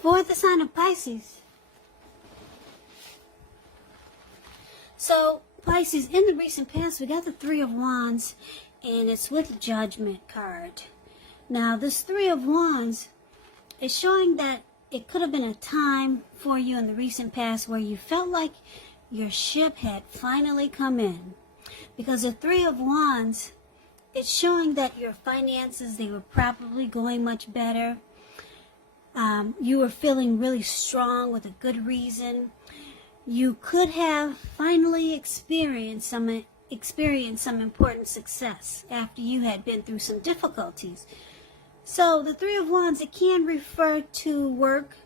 for the sign of Pisces. So, Pisces, in the recent past, we got the Three of Wands, and it's with the Judgment card. Now, this Three of Wands is showing that it could have been a time for you in the recent past where you felt like your ship had finally come in. Because the Three of Wands, it's showing that your finances, they were probably going much better. You were feeling really strong with a good reason. You could have finally experienced some important success after you had been through some difficulties. So the Three of Wands, it can refer to work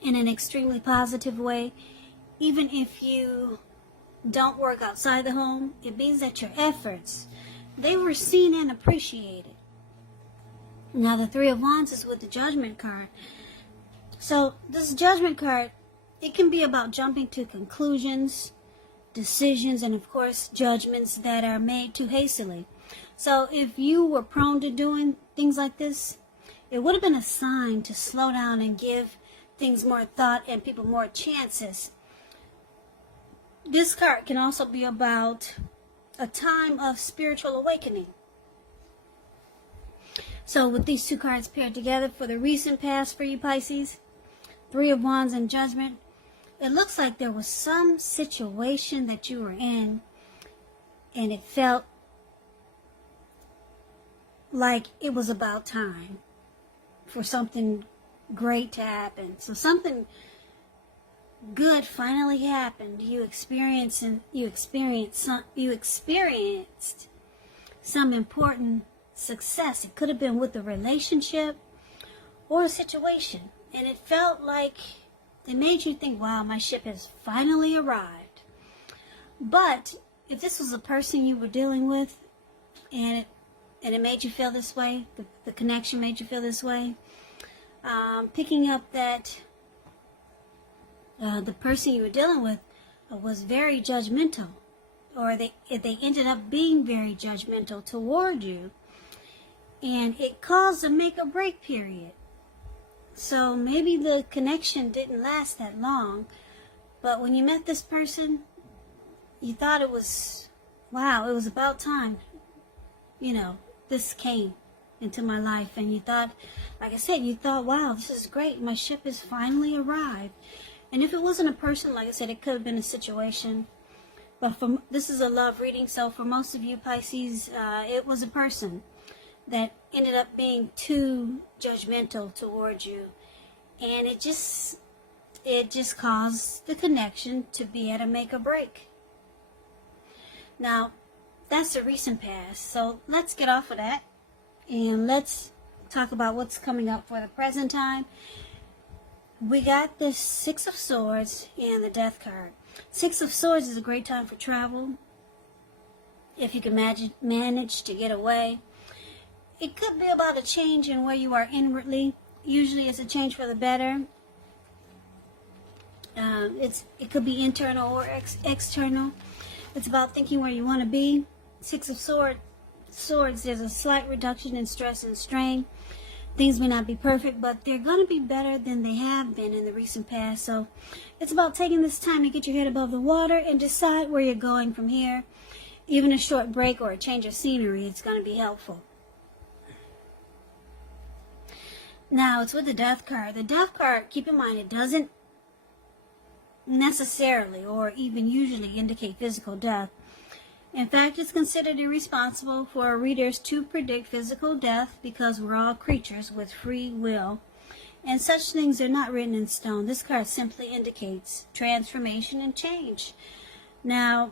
in an extremely positive way. Even if you don't work outside the home, it means that your efforts, they were seen and appreciated. Now the Three of Wands is with the Judgment card. So this Judgment card, it can be about jumping to conclusions, decisions, and of course judgments that are made too hastily. So if you were prone to doing things like this, it would have been a sign to slow down and give things more thought and people more chances. This card can also be about a time of spiritual awakening. So with these two cards paired together for the recent past for you Pisces, Three of Wands and Judgment, it looks like there was some situation that you were in and it felt like it was about time for something great to happen. So something good finally happened. You experienced some important success. It could have been with a relationship or a situation, and it felt like it made you think, wow, my ship has finally arrived. But if this was a person you were dealing with and it made you feel this way, the connection made you feel this way, picking up that the person you were dealing with was very judgmental, or they ended up being very judgmental toward you, and it caused a make or break period. So maybe the connection didn't last that long, but when you met this person, you thought it was, wow, it was about time, this came into my life, and you thought, like I said, you thought, wow, this is great, my ship has finally arrived. And if it wasn't a person, like I said, it could have been a situation. But this is a love reading, so for most of you Pisces, it was a person that ended up being too judgmental towards you. And it just caused the connection to be at a make or break. Now, that's the recent past. So let's get off of that and let's talk about what's coming up for the present time. We got this Six of Swords and the Death card. Six of Swords is a great time for travel. If you can manage to get away. It could be about a change in where you are inwardly. Usually it's a change for the better. It could be internal or external. It's about thinking where you want to be. Six of Swords, there's a slight reduction in stress and strain. Things may not be perfect, but they're going to be better than they have been in the recent past. So it's about taking this time to get your head above the water and decide where you're going from here. Even a short break or a change of scenery, it's going to be helpful. Now, it's with the Death card. The Death card, keep in mind, it doesn't necessarily or even usually indicate physical death. In fact, it's considered irresponsible for readers to predict physical death because we're all creatures with free will, and such things are not written in stone. This card simply indicates transformation and change. Now,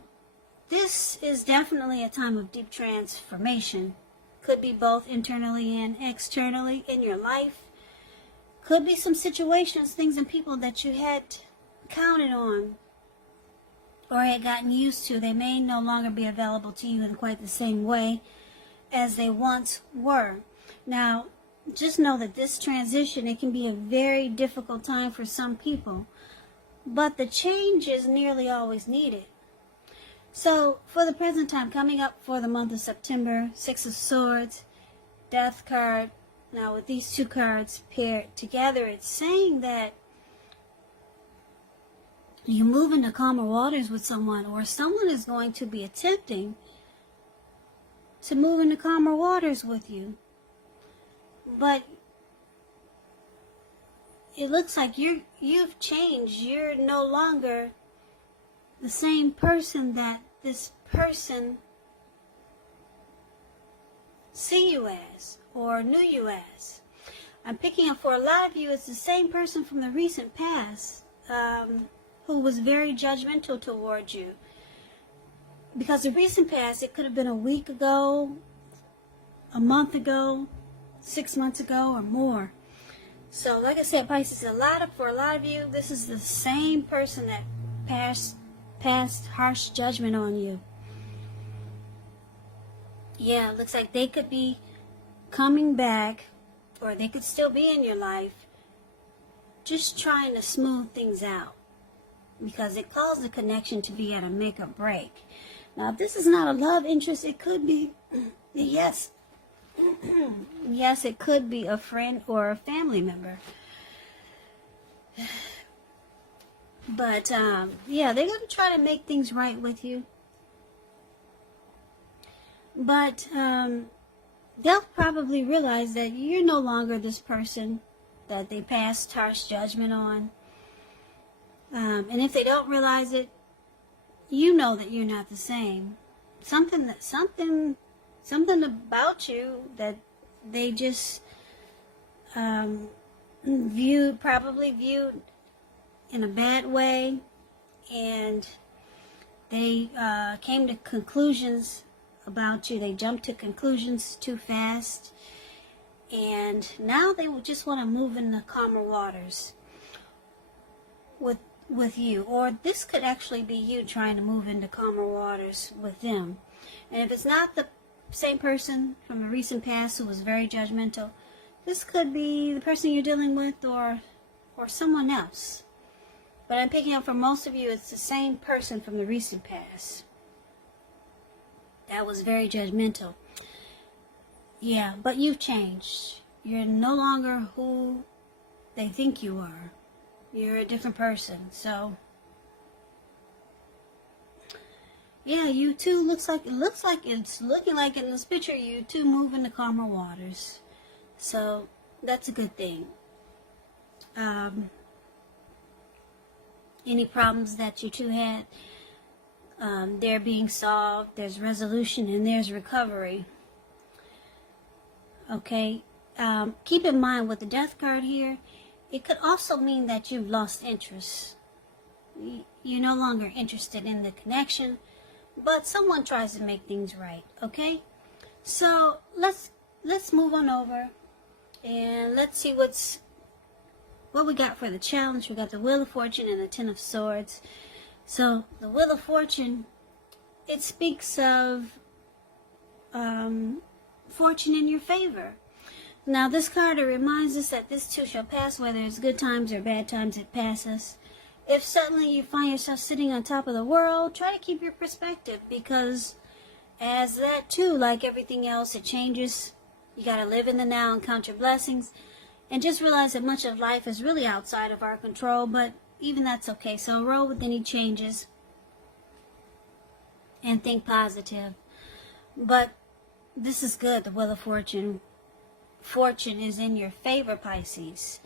this is definitely a time of deep transformation. Could be both internally and externally in your life. Could be some situations, things and people that you had counted on or had gotten used to. They may no longer be available to you in quite the same way as they once were. Now, just know that this transition, it can be a very difficult time for some people, but the change is nearly always needed. So, for the present time, coming up for the month of September, Six of Swords, Death card, Now with these two cards paired together, it's saying that you move into calmer waters with someone, or someone is going to be attempting to move into calmer waters with you. But it looks like you've changed. You're no longer the same person that this person see you as or knew you as. I'm picking up for a lot of you, it's the same person from the recent past who was very judgmental towards you. Because the recent past, it could have been a week ago, a month ago, 6 months ago, or more. So, like I said, Pisces, for a lot of you, this is the same person that passed harsh judgment on you. Yeah, it looks like they could be coming back, or they could still be in your life, just trying to smooth things out. Because it caused the connection to be at a make or break. Now, if this is not a love interest, it could be, yes, yes, it could be a friend or a family member. But, yeah, they're going to try to make things right with you. But they'll probably realize that you're no longer this person that they passed harsh judgment on. And if they don't realize it, you know that you're not the same. Something about you that they just probably viewed in a bad way, and they came to conclusions about you. They jumped to conclusions too fast, and now they would just want to move in the calmer waters with you. Or this could actually be you trying to move into calmer waters with them. And if it's not the same person from the recent past who was very judgmental, this could be the person you're dealing with, or someone else. But I'm picking up for most of you, it's the same person from the recent past that was very judgmental. Yeah, but you've changed. You're no longer who they think you are. You're a different person. So, yeah, you two it's looking like in this picture, you two move into calmer waters. So, that's a good thing. Any problems that you two had, they're being solved. There's resolution and there's recovery. Okay, keep in mind with the death card here, it could also mean that you've lost interest. You're no longer interested in the connection, but someone tries to make things right. Okay, so let's move on over and let's see what we got for the challenge. We got the Wheel of Fortune and the Ten of Swords. So the Wheel of Fortune, it speaks of fortune in your favor. Now this card, it reminds us that this too shall pass, whether it's good times or bad times, it passes. If suddenly you find yourself sitting on top of the world, try to keep your perspective, because as that too, like everything else, it changes. You got to live in the now and count your blessings, and just realize that much of life is really outside of our control, but even that's okay. So roll with any changes and think positive. But this is good, the Wheel of Fortune. Fortune is in your favor, Pisces.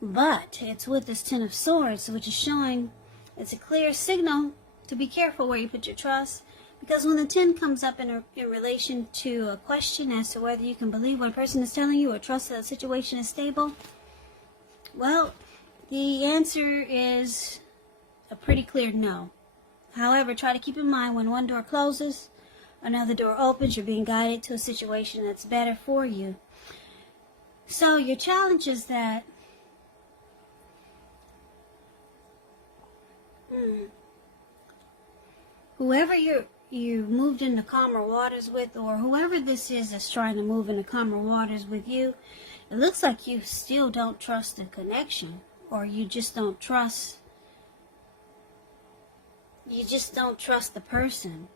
But it's with this Ten of Swords, which is showing it's a clear signal to be careful where you put your trust. Because when the 10 comes up in relation to a question as to whether you can believe what a person is telling you or trust that the situation is stable, well, the answer is a pretty clear no. However, try to keep in mind when one door closes, another door opens. You're being guided to a situation that's better for you. So your challenge is that whoever you moved into calmer waters with, or whoever this is that's trying to move into calmer waters with you, it looks like you still don't trust the connection, or you just don't trust the person.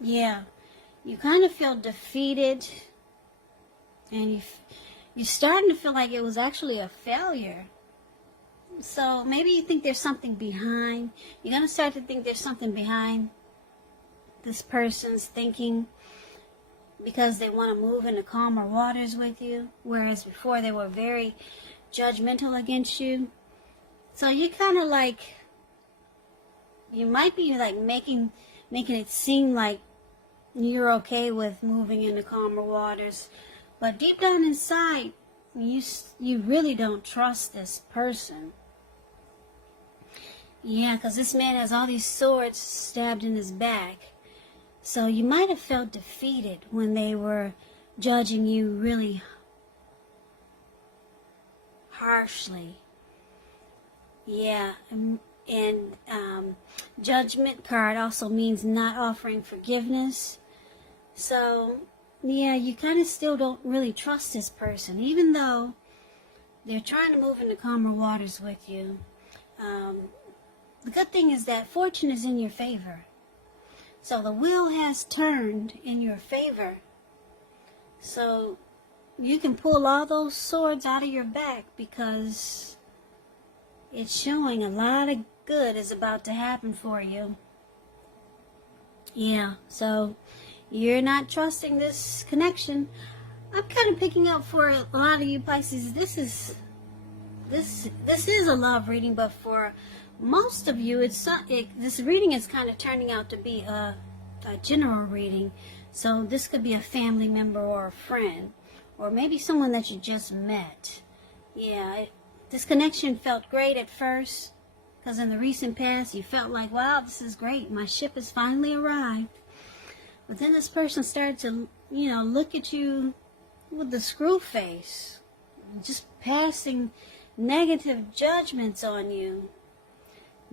Yeah, you kind of feel defeated, and you're starting to feel like it was actually a failure. So maybe you think there's something behind. You're going to start to think there's something behind this person's thinking, because they want to move into calmer waters with you, whereas before they were very judgmental against you. So you kind of like, you might be like making it seem like you're okay with moving into calmer waters, but deep down inside, you really don't trust this person. Yeah, because this man has all these swords stabbed in his back. So you might have felt defeated when they were judging you really harshly. Yeah, and judgment card also means not offering forgiveness. So, yeah, you kind of still don't really trust this person, even though they're trying to move into calmer waters with you. The good thing is that fortune is in your favor. So the wheel has turned in your favor. So you can pull all those swords out of your back, because it's showing a lot of good is about to happen for you. Yeah, so you're not trusting this connection. I'm kind of picking up for a lot of you Pisces, this is a love reading, but for most of you, this reading is kind of turning out to be a general reading. So this could be a family member or a friend, or maybe someone that you just met. Yeah, this connection felt great at first, because in the recent past you felt like, wow, this is great, my ship has finally arrived. But then this person started to, look at you with the screw face, just passing negative judgments on you.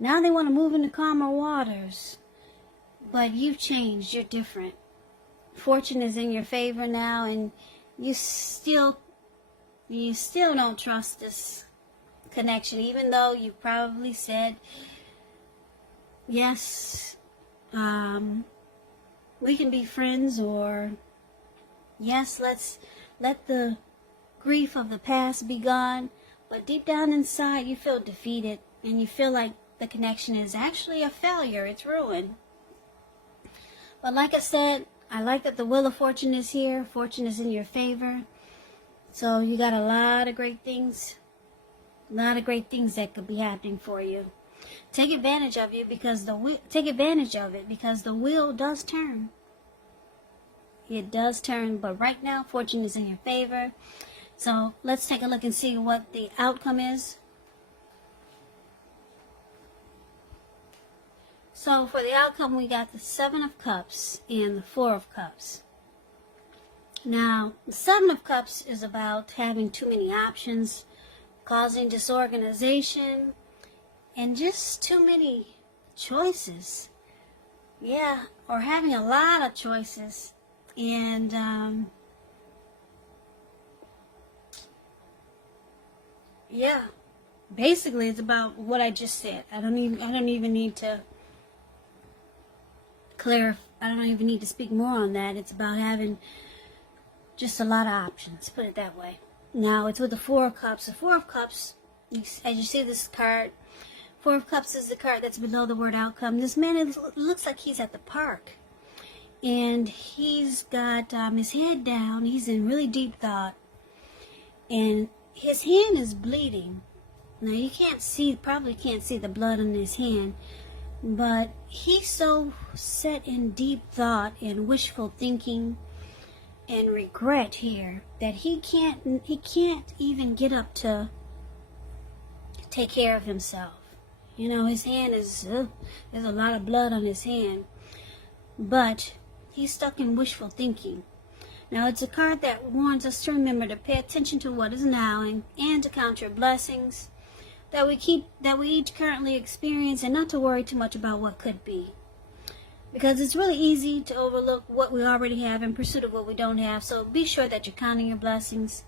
Now they want to move into calmer waters, but you've changed, you're different. Fortune is in your favor now, and you still don't trust this connection, even though you probably said, yes, we can be friends, or yes, let's let the grief of the past be gone. But deep down inside, you feel defeated, and you feel like the connection is actually a failure. It's ruined. But like I said, I like that the Wheel of Fortune is here. Fortune is in your favor. So you got a lot of great things. A lot of great things that could be happening for you. Take advantage of it, because the wheel does turn. It does turn, but right now fortune is in your favor. So let's take a look and see what the outcome is. So for the outcome, we got the 7 of Cups and the 4 of Cups. Now, the 7 of Cups is about having too many options, causing disorganization, and just too many choices. Yeah, or having a lot of choices. And, yeah, basically it's about what I just said. I don't even need to I don't even need to speak more on that. It's about having just a lot of options, put it that way. Now, it's with the 4 of Cups. The 4 of Cups, as you see this card, 4 of Cups is the card that's below the word outcome. This man, it looks like he's at the park. And he's got his head down. He's in really deep thought. And his hand is bleeding. Now, you probably can't see the blood on his hand. But he's so set in deep thought and wishful thinking and regret here that he can't even get up to take care of himself. His hand is there's a lot of blood on his hand, but he's stuck in wishful thinking. Now, it's a card that warns us to remember to pay attention to what is now and to count your blessings that we each currently experience, and not to worry too much about what could be, because it's really easy to overlook what we already have in pursuit of what we don't have. So be sure that you're counting your blessings,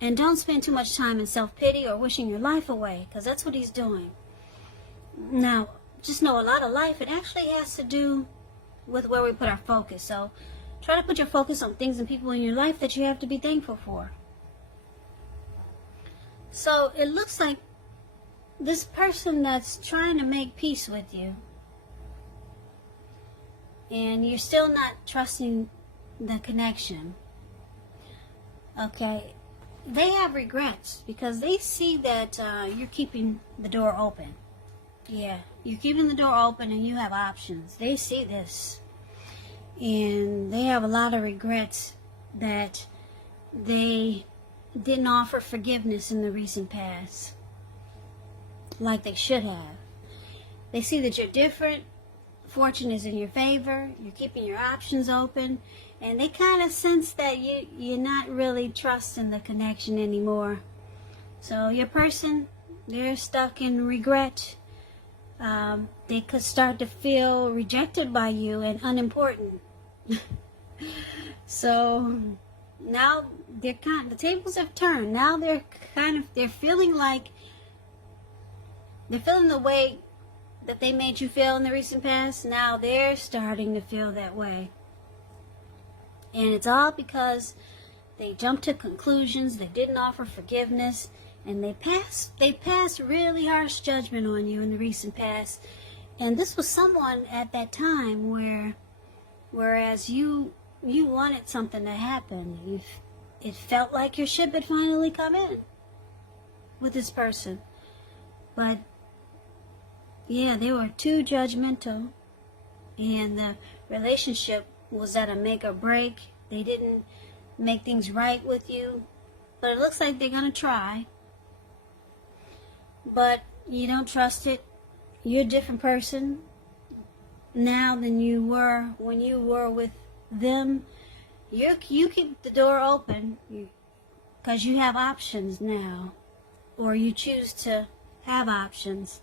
and don't spend too much time in self-pity or wishing your life away, because that's what he's doing. Now, just know a lot of life, it actually has to do with where we put our focus. So Try to put your focus on things and people in your life that you have to be thankful for. So it looks like this person that's trying to make peace with you, and you're still not trusting the connection. Okay, they have regrets because they see that you're keeping the door open. Yeah, you're keeping the door open and you have options. They see this, and they have a lot of regrets that they didn't offer forgiveness in the recent past like they should have. They see that you're different. Fortune is in your favor. You're keeping your options open. And they kind of sense that you're not really trusting the connection anymore. So your person, they're stuck in regret. They could start to feel rejected by you and unimportant. So now the tables have turned. Now they're feeling like they're feeling the way that they made you feel in the recent past. Now they're starting to feel that way. And it's all because they jumped to conclusions, they didn't offer forgiveness, and they passed really harsh judgment on you in the recent past. And this was someone at that time whereas you wanted something to happen. It felt like your ship had finally come in with this person. But yeah, they were too judgmental, and the relationship was at a make or break. They didn't make things right with you, but it looks like they're going to try. But you don't trust it. You're a different person now than you were when you were with them. You keep the door open because you have options now, or you choose to have options.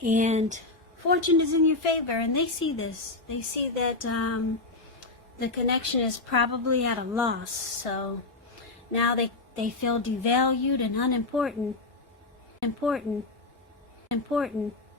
And fortune is in your favor, and they see this. They see that the connection is probably at a loss. So now they feel devalued and unimportant.